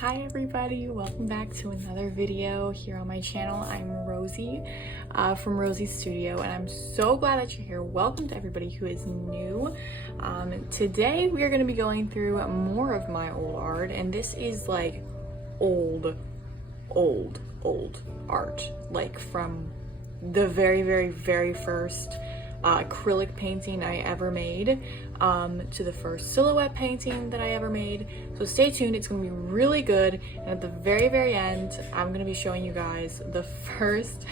Hi everybody, welcome back to another video here on my channel. I'm Rosie from Rosie's Studio, and I'm so glad that you're here. Welcome to everybody who is new. Today we are going to be going through more of my old art, and this is like old art, like from the very first acrylic painting I ever made to the first silhouette painting that I ever made. So stay tuned, it's gonna be really good. And at the very end, I'm gonna be showing you guys the first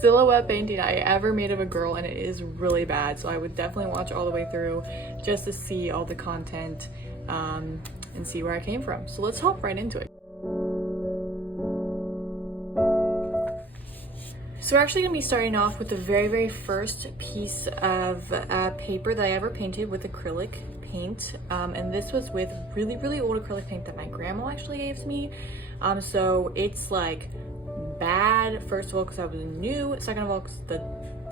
silhouette painting I ever made of a girl, and it is really bad. So I would definitely watch all the way through just to see all the content and see where I came from. So let's hop right into it. So we're actually going to be starting off with the very first piece of paper that I ever painted with acrylic paint, and this was with really old acrylic paint that my grandma actually gave to me. So it's like bad, first of all because I was new, second of all because the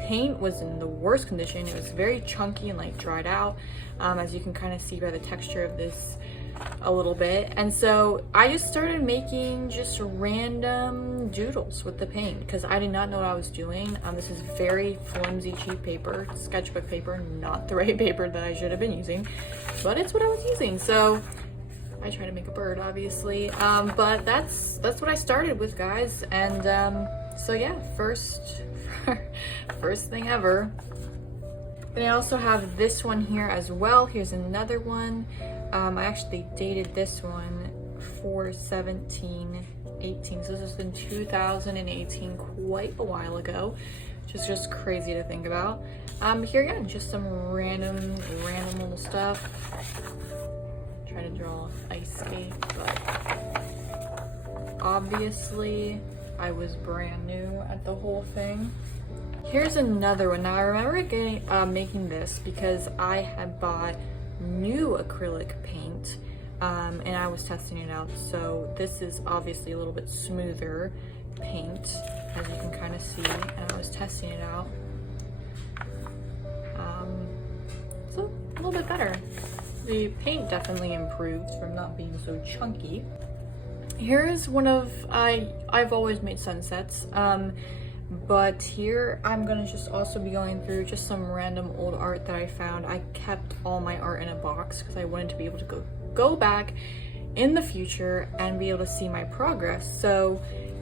paint was in the worst condition. It was very chunky and like dried out, as you can kind of see by the texture of this a little bit. And so I just started making just random doodles with the paint because I did not know what I was doing. This is very flimsy, cheap paper, sketchbook paper, not the right paper that I should have been using, but it's what I was using. So I try to make a bird, obviously, but that's what I started with, guys. And so yeah, first thing ever. And I also have this one here as well. Here's another one. I actually dated this one for 17-18, so this is in 2018, quite a while ago, which is just crazy to think about. Here again, just some random little stuff. Try to draw ice skate, but obviously I was brand new at the whole thing. Here's another one. Now I remember making this because I had bought new acrylic paint and I was testing it out. So this is obviously a little bit smoother paint, as you can kind of see, and I was testing it out. So a little bit better. The paint definitely improved from not being so chunky. Here's one of I've always made sunsets, but here I'm gonna just also be going through just some random old art that I found. I kept all my art in a box because I wanted to be able to go back in the future and be able to see my progress. So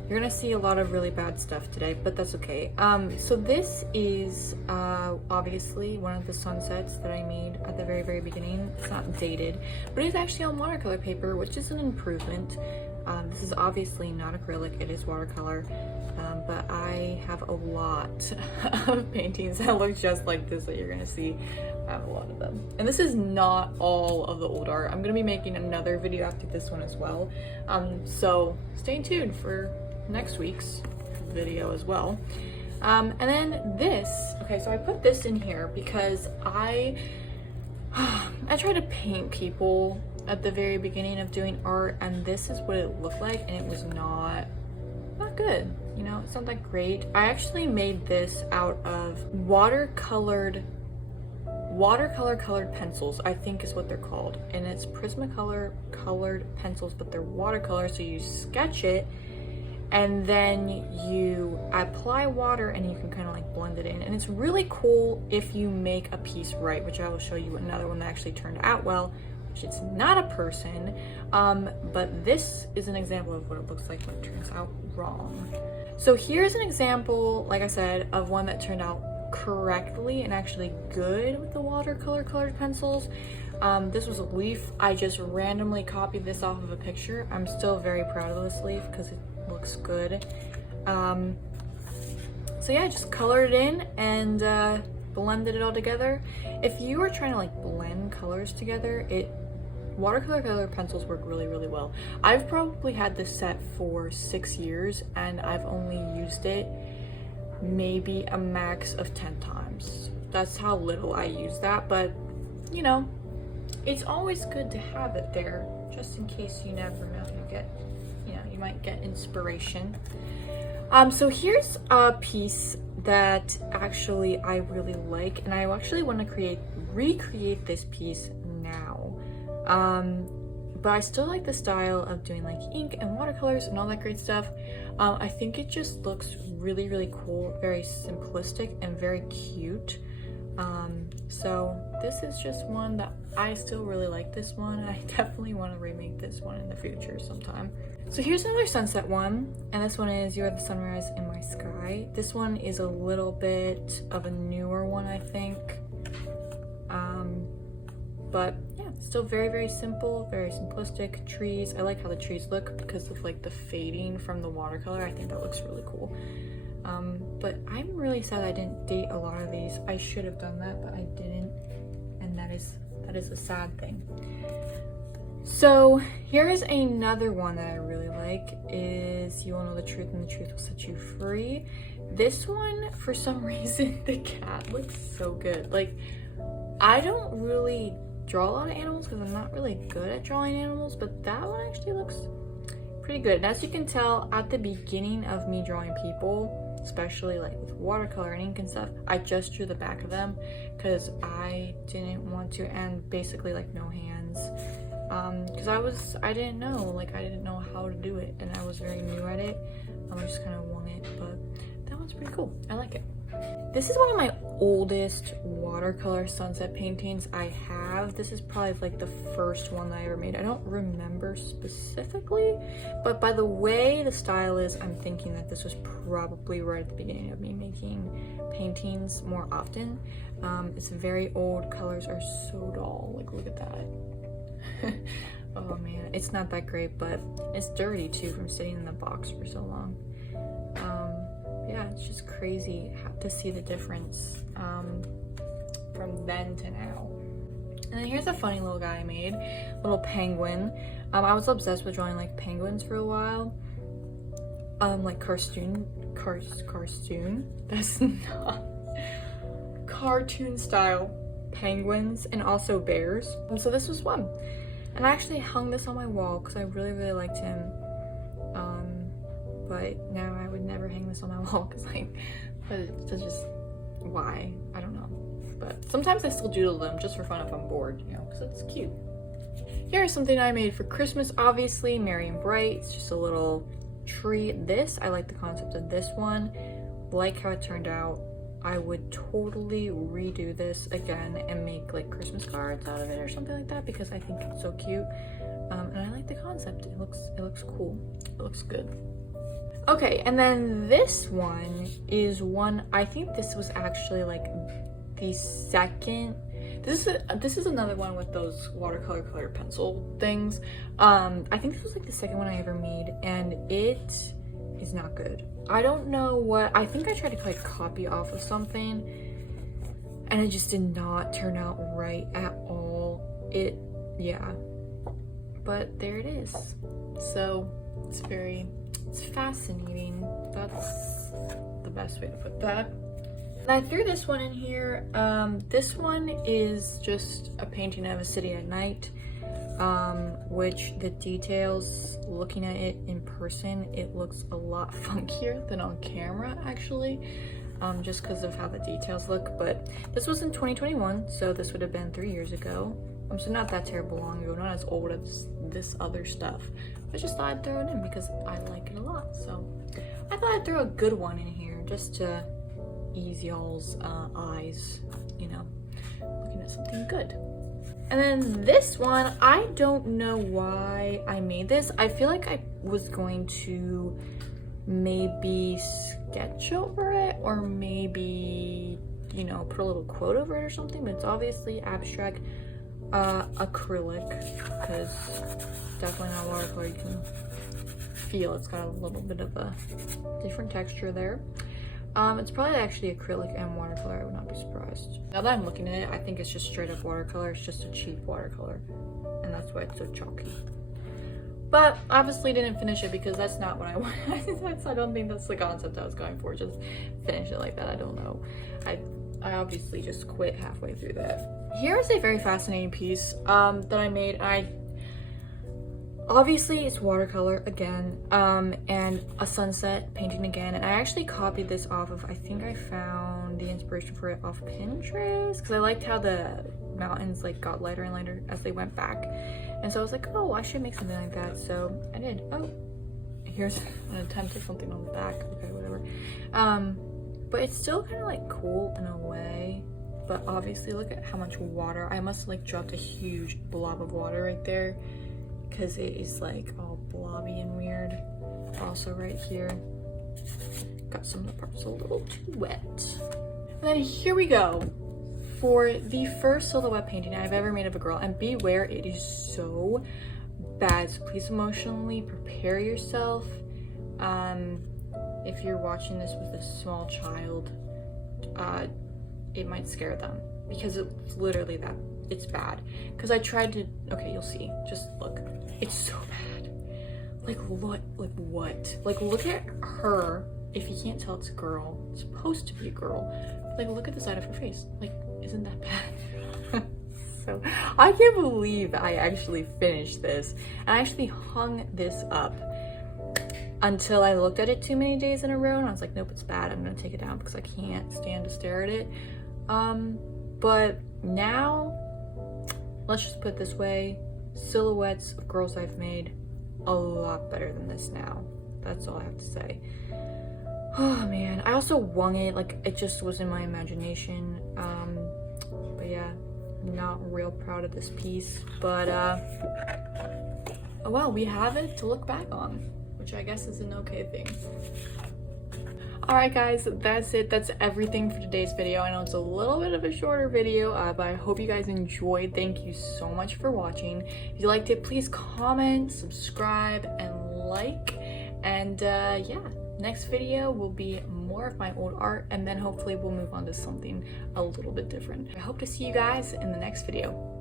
you're gonna see a lot of really bad stuff today, but that's okay. So this is obviously one of the sunsets that I made at the very beginning. It's not dated, but it's actually on watercolor paper, which is an improvement. This is obviously not acrylic, it is watercolor, but I have a lot of paintings that look just like this that you're gonna see. I have a lot of them. And this is not all of the old art. I'm gonna be making another video after this one as well. So stay tuned for next week's video as well. And then this, okay, so I put this in here because I try to paint people at the very beginning of doing art, and this is what it looked like, and it was not good, you know. It's not that great. I actually made this out of watercolor colored pencils, I think is what they're called, and it's Prismacolor colored pencils, but they're watercolor. So you sketch it and then you apply water and you can kind of like blend it in, and it's really cool if you make a piece right, which I will show you another one that actually turned out well. It's not a person, but this is an example of what it looks like when it turns out wrong. So here's an example, like I said, of one that turned out correctly and actually good with the watercolor colored pencils. This was a leaf. I just randomly copied this off of a picture. I'm still very proud of this leaf because it looks good. So yeah, I just colored it in and blended it all together. If you are trying to like blend colors together, watercolor colored pencils work really well. I've probably had this set for 6 years and I've only used it maybe a max of 10 times. That's how little I use that, but you know, it's always good to have it there just in case you never know. You might get inspiration. So here's a piece that actually I really like, and I actually want to recreate this piece now. but I still like the style of doing like ink and watercolors and all that great stuff. I think it just looks really, really cool, very simplistic and very cute. So this is just one that I still really like this one. I definitely want to remake this one in the future sometime. So here's another sunset one, and this one is You Are the Sunrise in My Sky. This one is a little bit of a newer one, I think. But yeah, still very, very simple, very simplistic. Trees, I like how the trees look because of like the fading from the watercolor. I think that looks really cool. But I'm really sad I didn't date a lot of these. I should have done that, but I didn't, and that is a sad thing. So here's another one that I really like, is You Will Know the Truth and the Truth Will Set You Free. This one, for some reason, the cat looks so good. Like, I don't really draw a lot of animals because I'm not really good at drawing animals, but that one actually looks pretty good. And as you can tell, at the beginning of me drawing people, especially like with watercolor and ink and stuff, I just drew the back of them because I didn't want to, and basically like no hands, because I didn't know how to do it, and I was very new at it. I just kind of won it, but that one's pretty cool. I like it. This is one of my oldest watercolor sunset paintings I have. This is probably like the first one that I ever made. I don't remember specifically, but by the way the style is, I'm thinking that this was probably right at the beginning of me making paintings more often. It's very old, colors are so dull, like look at that. Oh man, it's not that great, but it's dirty too from sitting in the box for so long. Yeah, it's just crazy to see the difference from then to now. And then here's a funny little guy I made, little penguin. I was obsessed with drawing like penguins for a while. Like cartoon, that's not cartoon style penguins, and also bears. So this was one. And I actually hung this on my wall because I really, really liked him. But now I would never hang this on my wall because that's just, why? I don't know. But sometimes I still doodle them just for fun if I'm bored, you know, because it's cute. Here's something I made for Christmas, obviously, Merry and Bright. It's just a little tree. I like the concept of this one. Like how it turned out. I would totally redo this again and make like Christmas cards out of it or something like that because I think it's so cute. And I like the concept. It looks cool. It looks good. Okay, and then this one is one, I think this was actually like the second. This is another one with those watercolor colored pencil things. I think this was like the second one I ever made, and it is not good. I don't know what, I think I tried to like copy off of something and it just did not turn out right at all. Yeah, but there it is. So it's fascinating. That's the best way to put that. And I threw this one in here. This one is just a painting of a city at night, which the details, looking at it in person, it looks a lot funkier than on camera actually, just because of how the details look. But this was in 2021, so this would have been 3 years ago. So not that terrible long ago, not as old as this other stuff. I just thought I'd throw it in because I like it a lot. So I thought I'd throw a good one in here just to ease y'all's eyes, you know, looking at something good. And then this one, I don't know why I made this. I feel like I was going to maybe sketch over it or maybe, you know, put a little quote over it or something, but it's obviously abstract. Acrylic, because definitely not watercolor. You can feel it's got a little bit of a different texture there. It's probably actually acrylic and watercolor. I would not be surprised. Now that I'm looking at it, I think it's just straight up watercolor. It's just a cheap watercolor, and that's why it's so chalky. But obviously didn't finish it because that's not what I want. I don't think that's the concept I was going for. Just finish it like that. I don't know. I obviously just quit halfway through that. Here's a very fascinating piece that I made. Obviously it's watercolor again, and a sunset painting again, and I actually copied this off of, I think I found the inspiration for it off Pinterest because I liked how the mountains like got lighter and lighter as they went back. And so I was like, oh, I should make something like that. So I did. Oh, here's an attempt at something on the back. Okay, whatever. But it's still kind of like cool in a way. But obviously, look at how much water. I must have like dropped a huge blob of water right there, because it is like all blobby and weird. Also right here, got some of the parts a little too wet. And then here we go for the first silhouette painting I've ever made of a girl. And beware, it is so bad. So please emotionally prepare yourself. If you're watching this with a small child, it might scare them, because it's literally that. It's bad. Because I tried to, okay, you'll see. Just look. It's so bad. Like what? Like what? Like look at her. If you can't tell, it's a girl. It's supposed to be a girl. Like look at the side of her face. Like, isn't that bad? So I can't believe I actually finished this. I actually hung this up until I looked at it too many days in a row, and I was like, nope, it's bad. I'm gonna take it down because I can't stand to stare at it. But now, let's just put it this way, silhouettes of girls I've made a lot better than this now. That's all I have to say. Oh man, I also wung it, like it just was in my imagination. But yeah, not real proud of this piece, but oh wow, we have it to look back on, which I guess is an okay thing. Alright guys, that's it. That's everything for today's video. I know it's a little bit of a shorter video, but I hope you guys enjoyed. Thank you so much for watching. If you liked it, please comment, subscribe, and like. And yeah, next video will be more of my old art, and then hopefully we'll move on to something a little bit different. I hope to see you guys in the next video.